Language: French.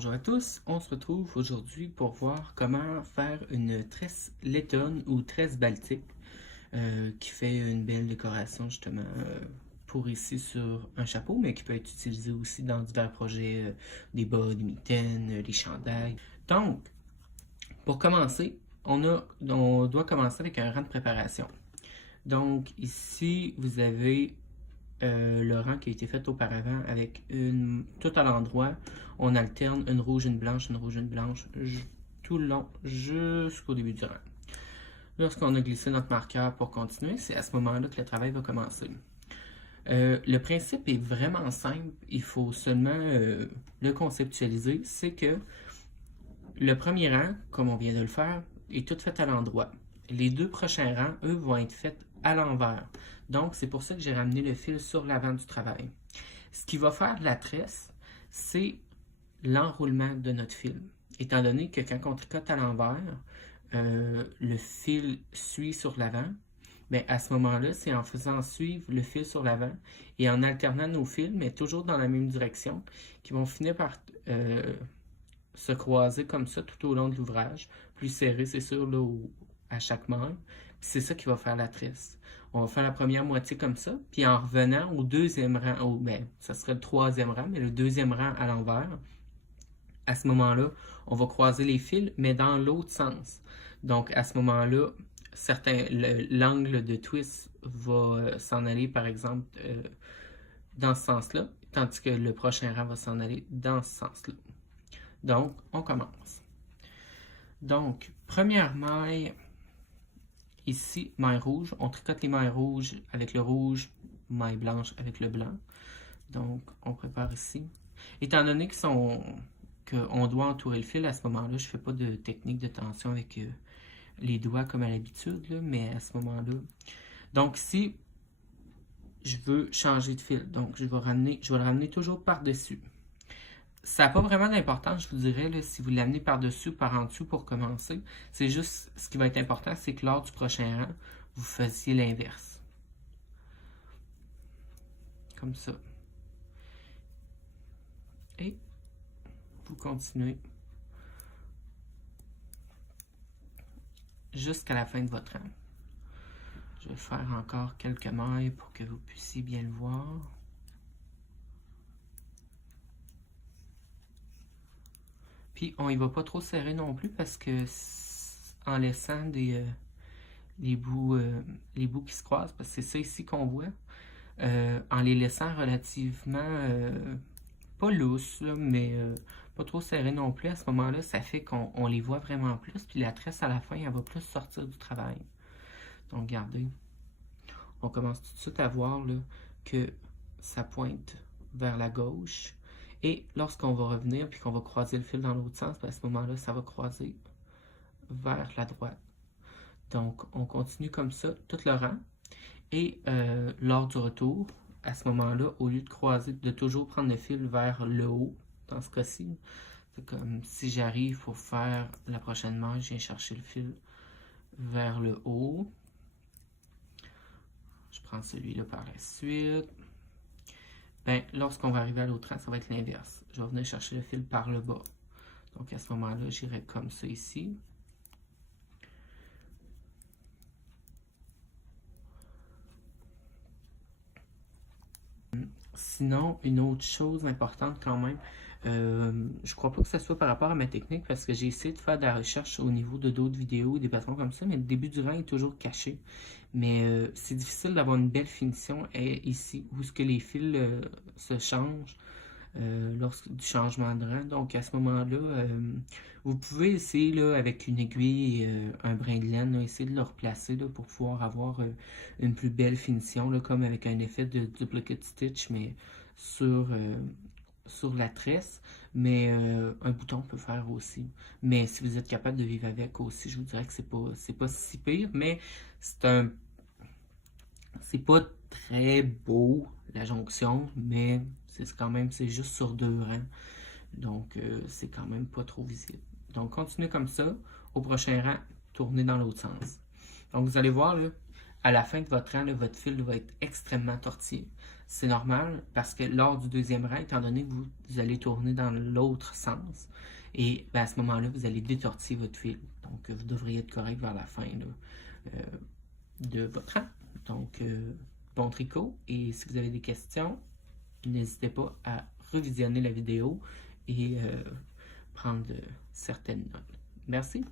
Bonjour à tous, on se retrouve aujourd'hui pour voir comment faire une tresse lettonne ou tresse baltique qui fait une belle décoration justement pour ici sur un chapeau, mais qui peut être utilisé aussi dans divers projets, des bas, des mitaines, des chandails. Donc, pour commencer, on doit commencer avec un rang de préparation. Donc ici, vous avez le rang qui a été fait auparavant avec tout à l'endroit. On alterne une rouge, une blanche, tout le long jusqu'au début du rang. Lorsqu'on a glissé notre marqueur pour continuer, c'est à ce moment-là que le travail va commencer. Le principe est vraiment simple, il faut seulement le conceptualiser, c'est que le premier rang, comme on vient de le faire, est tout fait à l'endroit. Les deux prochains rangs, eux, vont être faits à l'envers. Donc, c'est pour ça que j'ai ramené le fil sur l'avant du travail. Ce qui va faire de la tresse, c'est l'enroulement de notre fil. Étant donné que quand on tricote à l'envers, le fil suit sur l'avant, mais à ce moment-là, c'est en faisant suivre le fil sur l'avant et en alternant nos fils, mais toujours dans la même direction, qui vont finir par se croiser comme ça tout au long de l'ouvrage. Plus serré, c'est sûr, là, à chaque membre. C'est ça qui va faire la tresse. On va faire la première moitié comme ça, puis en revenant au deuxième rang, ben, ça serait le troisième rang, mais le deuxième rang à l'envers, à ce moment-là, on va croiser les fils, mais dans l'autre sens. Donc, à ce moment-là, l'angle de twist va s'en aller, par exemple, dans ce sens-là, tandis que le prochain rang va s'en aller dans ce sens-là. Donc, on commence. Donc, première maille, ici, maille rouge. On tricote les mailles rouges avec le rouge, maille blanche avec le blanc. Donc, on prépare ici. Étant donné qu'on doit entourer le fil, à ce moment-là, je ne fais pas de technique de tension avec les doigts comme à l'habitude, mais à ce moment-là. Donc, ici, je veux changer de fil. Donc, je vais le ramener toujours par-dessus. Ça n'a pas vraiment d'importance, je vous dirais, là, si vous l'amenez par-dessus ou par en dessous pour commencer. C'est juste, ce qui va être important, c'est que lors du prochain rang, vous fassiez l'inverse. Comme ça. Et vous continuez jusqu'à la fin de votre rang. Je vais faire encore quelques mailles pour que vous puissiez bien le voir. Puis on y va pas trop serré non plus parce que en laissant les bouts qui se croisent, parce que c'est ça ici qu'on voit, en les laissant relativement pas lousses, mais pas trop serré non plus, à ce moment-là, ça fait qu'on les voit vraiment plus, puis la tresse à la fin, elle va plus sortir du travail. Donc regardez, on commence tout de suite à voir là, que ça pointe vers la gauche. Et lorsqu'on va revenir puis qu'on va croiser le fil dans l'autre sens, à ce moment-là, ça va croiser vers la droite. Donc, on continue comme ça, tout le rang. Et lors du retour, à ce moment-là, au lieu de croiser, de toujours prendre le fil vers le haut, dans ce cas-ci, c'est comme si j'arrive pour faire la prochaine maille, je viens chercher le fil vers le haut. Je prends celui-là par la suite. Ben, lorsqu'on va arriver à l'autre rang, ça va être l'inverse. Je vais venir chercher le fil par le bas. Donc, à ce moment-là, j'irai comme ça ici. Sinon, une autre chose importante quand même, je crois pas que ce soit par rapport à ma technique parce que j'ai essayé de faire de la recherche au niveau de d'autres vidéos, des patrons comme ça, mais le début du rang est toujours caché. Mais c'est difficile d'avoir une belle finition ici, où ce que les fils se changent lors du changement de rang. Donc à ce moment-là, vous pouvez essayer là, avec une aiguille et un brin de laine, là, essayer de le replacer là, pour pouvoir avoir une plus belle finition, là, comme avec un effet de duplicate stitch, mais sur la tresse, mais un bouton peut faire aussi. Mais si vous êtes capable de vivre avec aussi, je vous dirais que c'est pas si pire, mais c'est pas très beau la jonction, mais c'est juste sur deux rangs, donc c'est quand même pas trop visible. Donc continuez comme ça, au prochain rang, tournez dans l'autre sens. Donc vous allez voir là, à la fin de votre rang, là, votre fil va être extrêmement tortillé. c'est normal parce que lors du deuxième rang, étant donné que vous allez tourner dans l'autre sens, et ben, à ce moment-là, vous allez détortiller votre fil. Donc, vous devriez être correct vers la fin là, de votre rang. Donc, bon tricot. Et si vous avez des questions, n'hésitez pas à revisionner la vidéo et prendre certaines notes. Merci.